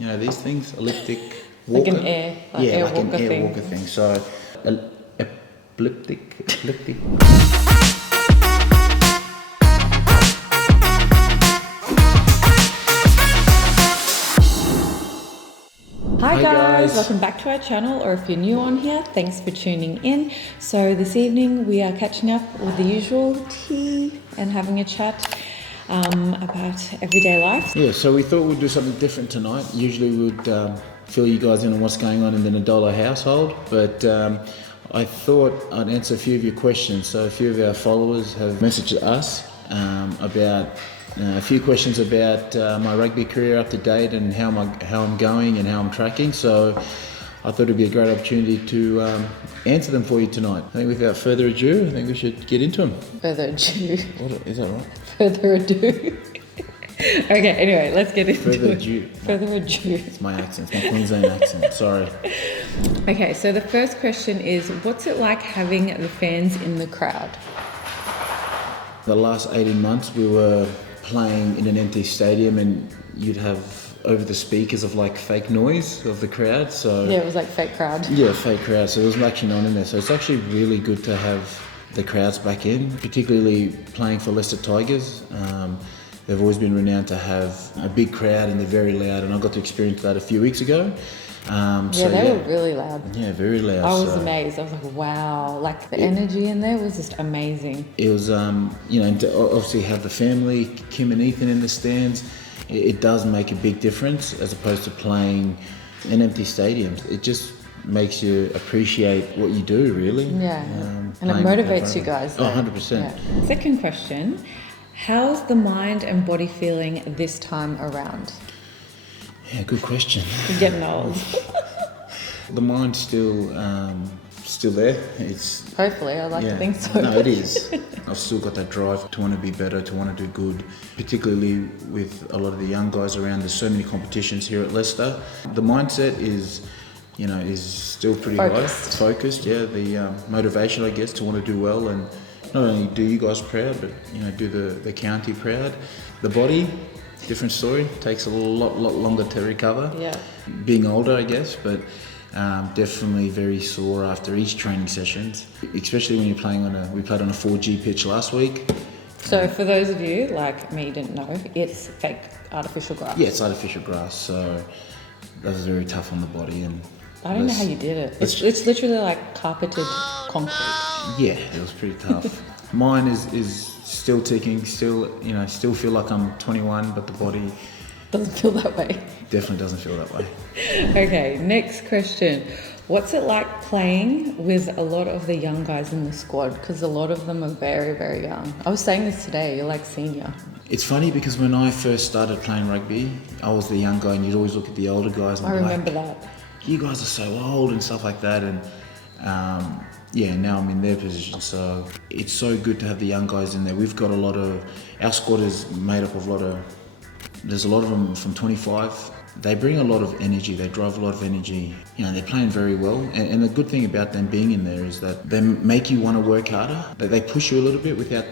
You know these things, elliptic Like walker. an air, like an walker air thing. walker thing. So, elliptic. Hi guys, guys. welcome back to our channel, or if you're new on here, thanks for tuning in. So this evening we are catching up with the usual tea and having a chat about everyday life. Yeah, so we thought we'd do something different tonight. Usually we'd fill you guys in on what's going on in the Nadolo household, but I thought I'd answer a few of your questions. So a few of our followers have messaged us about a few questions about my rugby career up to date and how I'm going and how I'm tracking. So I thought it'd be a great opportunity to answer them for you tonight. I think without further ado, I think we should get into them. Further ado. What, is that right? Further ado. Okay, anyway, let's get into Further it. ado. Further ado. It's my accent, it's my Queensland accent, sorry. Okay, so the first question is, what's it like having the fans in the crowd? The last 18 months we were playing in an empty stadium and you'd have over the speakers of like fake noise of the crowd. So Yeah, it was like fake crowd. yeah, fake crowd. So there was actually none in there. So it's actually really good to have the crowds back in, particularly playing for Leicester Tigers. They've always been renowned to have a big crowd and they're very loud, and I got to experience that a few weeks ago. They were really loud. Yeah, very loud. I was amazed. I was like, wow, like the energy in there was just amazing. It was, and to obviously have the family, Kim and Ethan in the stands, it does make a big difference as opposed to playing in empty stadiums. It just makes you appreciate what you do, really. Yeah, and it motivates you guys. Oh, 100%. Yeah. Second question, how's the mind and body feeling this time around? Yeah, good question. You're getting old. The mind's still there. It's Hopefully, I like to think so. No, it is. I've still got that drive to want to be better, to want to do good, particularly with a lot of the young guys around. There's so many competitions here at Leicester. The mindset is still pretty Focused. Focused, yeah. The motivation, I guess, to want to do well and not only do you guys proud, but do the county proud. The body, different story. Takes a lot longer to recover. Yeah. Being older, I guess, but definitely very sore after each training sessions, especially when you're playing we played on a 4G pitch last week. So for those of you like me didn't know, it's fake artificial grass. Yeah, it's artificial grass, so that was very tough on the body. And I don't know how you did it. It's literally like carpeted concrete. Yeah, it was pretty tough. Mine is still ticking, still feel like I'm 21, but the body Doesn't feel that way. definitely doesn't feel that way. Okay, next question. What's it like playing with a lot of the young guys in the squad? Because a lot of them are very, very young. I was saying this today, you're like senior. It's funny because when I first started playing rugby, I was the young guy and you'd always look at the older guys and I be remember like, that. you guys are so old and stuff like that. And now I'm in their position. So it's so good to have the young guys in there. We've got our squad is made up of there's a lot of them from 25. They bring a lot of energy. They drive a lot of energy. They're playing very well. And the good thing about them being in there is that they make you want to work harder. They push you a little bit without.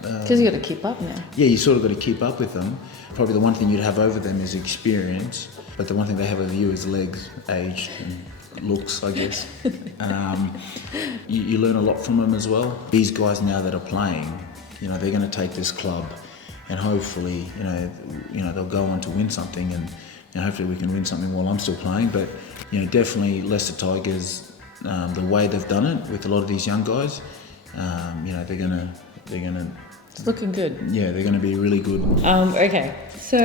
Because you got to keep up now. Yeah, you sort of got to keep up with them. Probably the one thing you'd have over them is experience. But the one thing they have over you is legs, age, and looks, I guess. You learn a lot from them as well. These guys now that are playing, they're going to take this club. And hopefully, they'll go on to win something, and hopefully we can win something while I'm still playing. But definitely Leicester Tigers, the way they've done it with a lot of these young guys, they're gonna. It's looking good. Yeah, they're gonna be really good. Okay, so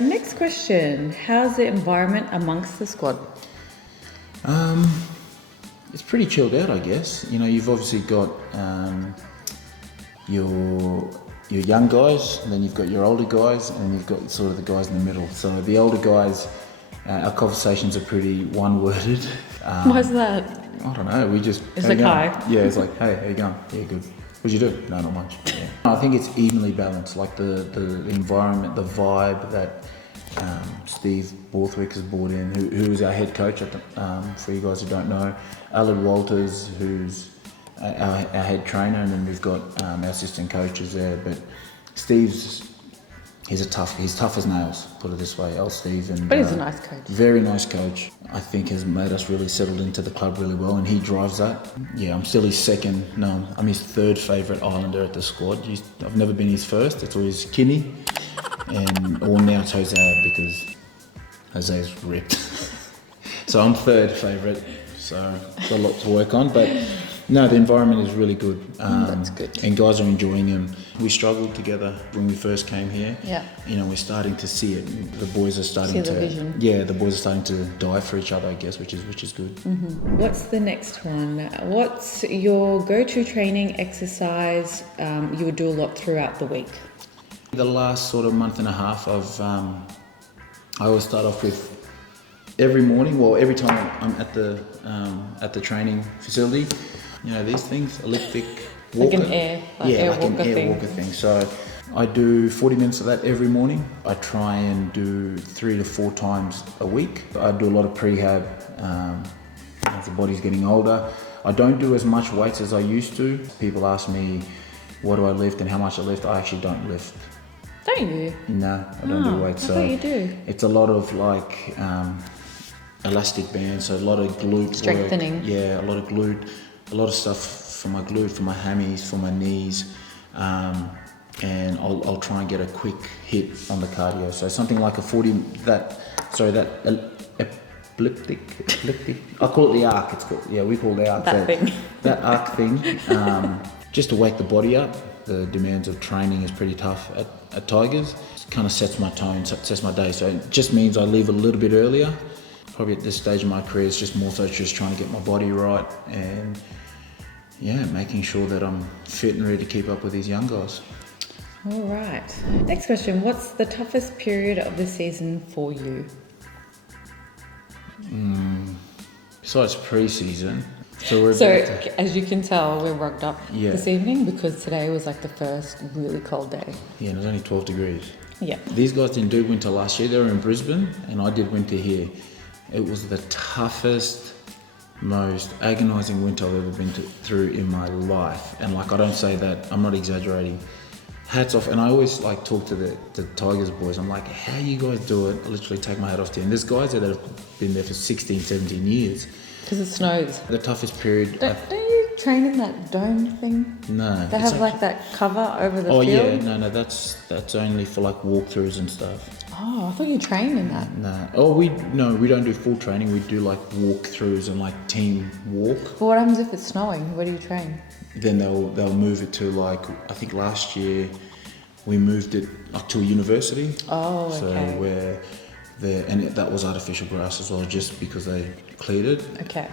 next question. How's the environment amongst the squad? It's pretty chilled out, I guess. You've obviously got your young guys, and then you've got your older guys, and you've got sort of the guys in the middle. So the older guys, our conversations are pretty one-worded. Why's that? I don't know, we just... It's like, hi. Yeah, it's like, hey, how you going? Yeah, good. What'd you do? No, not much. Yeah. I think it's evenly balanced, like the environment, the vibe that Steve Borthwick has brought in, who is our head coach, for you guys who don't know. Alan Walters, who's our head trainer, and then we've got our assistant coaches there. But Steve's he's tough as nails, put it this way, Steve. And, But he's a nice coach. Very nice coach. I think has made us really settled into the club really well, and he drives that. Yeah, I'm still his I'm his third favourite Islander at the squad. I've never been his first. It's always Kinney, or now it's Hosea, because Jose's ripped. So I'm third favourite. So got a lot to work on, but no, the environment is really good. That's good. And guys are enjoying them. We struggled together when we first came here. Yeah. You know, we're starting to see it. The boys are starting See the vision. Yeah, the boys are starting to die for each other, I guess, which is good. Mm-hmm. What's the next one? What's your go-to training exercise you would do a lot throughout the week? The last sort of month and a half, I always start off with every morning. Well, every time I'm at the training facility, you know, these things, elliptic walker. Like an air walker thing. So I do 40 minutes of that every morning. I try and do 3 to 4 times a week. I do a lot of prehab as the body's getting older. I don't do as much weights as I used to. People ask me, what do I lift and how much I lift? I actually don't lift. Don't you? No, I don't do weights. I thought you do. It's a lot of like elastic bands, so a lot of glute strengthening work. Yeah, a lot of glute, a lot of stuff for my glute, for my hammies, for my knees, and I'll try and get a quick hit on the cardio. So something like a 40 elliptic. I call it the arc. It's called, we call it the arc. That arc thing, just to wake the body up. The demands of training is pretty tough at Tigers. It kind of sets my tone, sets my day. So it just means I leave a little bit earlier. Probably at this stage of my career, it's just more so just trying to get my body right and making sure that I'm fit and ready to keep up with these young guys. All right. Next question. What's the toughest period of the season for you? Besides pre-season. So as you can tell, we're rugged up this evening because today was like the first really cold day. Yeah, and it was only 12 degrees. Yeah. These guys didn't do winter last year. They were in Brisbane and I did winter here. It was the toughest, most agonising winter I've ever been through in my life. And like, I don't say that, I'm not exaggerating. Hats off. And I always like talk to the Tigers boys. I'm like, how you guys do it? I literally take my hat off to you. And there's guys there that have been there for 16, 17 years. Because it snows. The toughest period. Don't you train in that dome thing? No. They have like that cover over the field? Oh yeah, no, that's only for like walkthroughs and stuff. Oh, I thought you trained in that. No. We don't do full training. We do like walkthroughs and like team walk. But what happens if it's snowing? Where do you train? Then they'll move it to like, I think last year we moved it up to a university. Oh, okay. So that was artificial grass as well, just because they cleared it. Okay.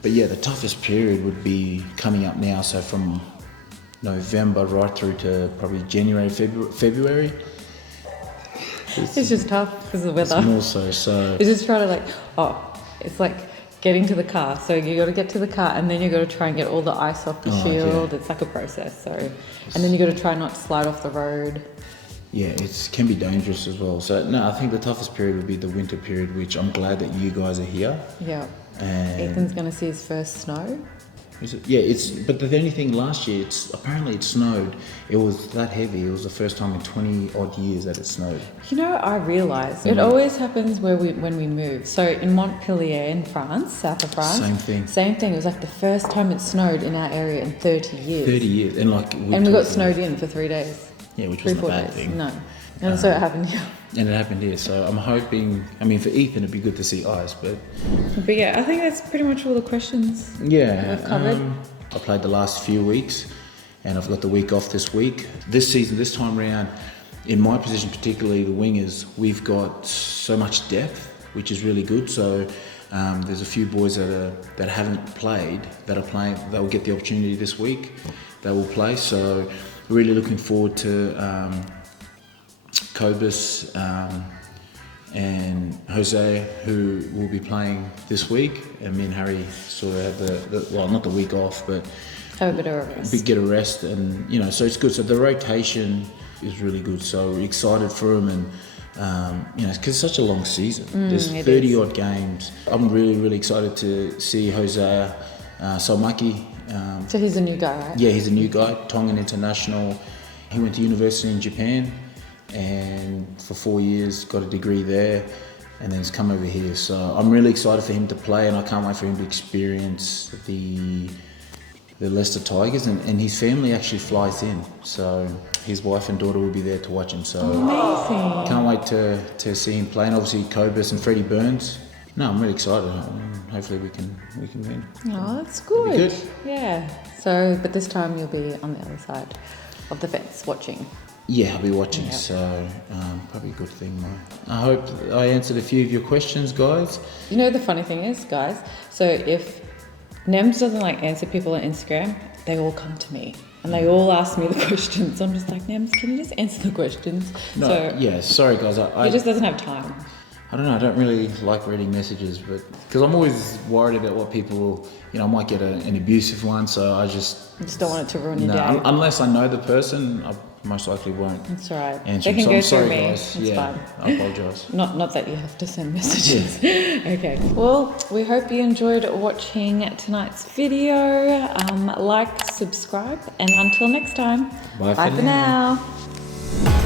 But yeah, the toughest period would be coming up now. So from November right through to probably January, February. It's just tough because of the weather. It's more so. It's just trying to it's like getting to the car. So you got to get to the car and then you got to try and get all the ice off the shield. Yeah. It's like a process. So, and then you got to try not to slide off the road. Yeah, it can be dangerous as well. So no, I think the toughest period would be the winter period, which I'm glad that you guys are here. Yeah. And Ethan's going to see his first snow. Is it? Yeah, but the only thing last year, apparently it snowed. It was that heavy. It was the first time in 20 odd years that it snowed. You know, I realised it always happens when we move. So in Montpellier in France, south of France. Same thing. It was like the first time it snowed in our area in 30 years. 30 years. And we got snowed in for 3 days. Yeah, which wasn't a bad thing. No. And so it happened here. And it happened here. So I'm hoping, for Ethan it'd be good to see ice, but yeah, I think that's pretty much all the questions we've covered. I played the last few weeks and I've got the week off this week. This season, this time around, in my position, particularly the wingers, we've got so much depth, which is really good. So there's a few boys that haven't played, that are playing, that will get the opportunity this week, that will play. So really looking forward to Cobus and Jose, who will be playing this week, and me and Harry sort of have not the week off, but have a bit of a rest. Get a rest, and so it's good. So the rotation is really good. So we're excited for them, and because it's such a long season. There's 30 odd games. I'm really, really excited to see Jose Salmaki. So he's a new guy, right? Yeah, he's a new guy. Tongan international. He went to university in Japan. and for 4 years got a degree there, and then he's come over here. So I'm really excited for him to play, and I can't wait for him to experience the Leicester Tigers, and his family actually flies in. So his wife and daughter will be there to watch him. So Amazing. can't wait to see him play, and obviously Cobus and Freddie Burns. No, I'm really excited. Hopefully we can win. Oh, that's good. Good. Yeah. So, but this time you'll be on the other side of the fence watching. Yeah, I'll be watching, Yep. so probably a good thing. I hope I answered a few of your questions, guys. You know, the funny thing is, guys, so if Nems doesn't like answer people on Instagram, they all come to me and they all ask me the questions. I'm just like, Nems, can you just answer the questions? No, So yeah, sorry, guys. he just doesn't have time. I don't know. I don't really like reading messages, but because I'm always worried about what people, I might get an abusive one, so I just I just don't want it to ruin your no. day. Unless I know the person, I most likely won't That's all right. answer. They can So go I'm through sorry, me. guys. It's Yeah, fine. I apologise. Not that you have to send messages. Okay. Well, we hope you enjoyed watching tonight's video. Like, subscribe, and until next time. Bye Bye for for now.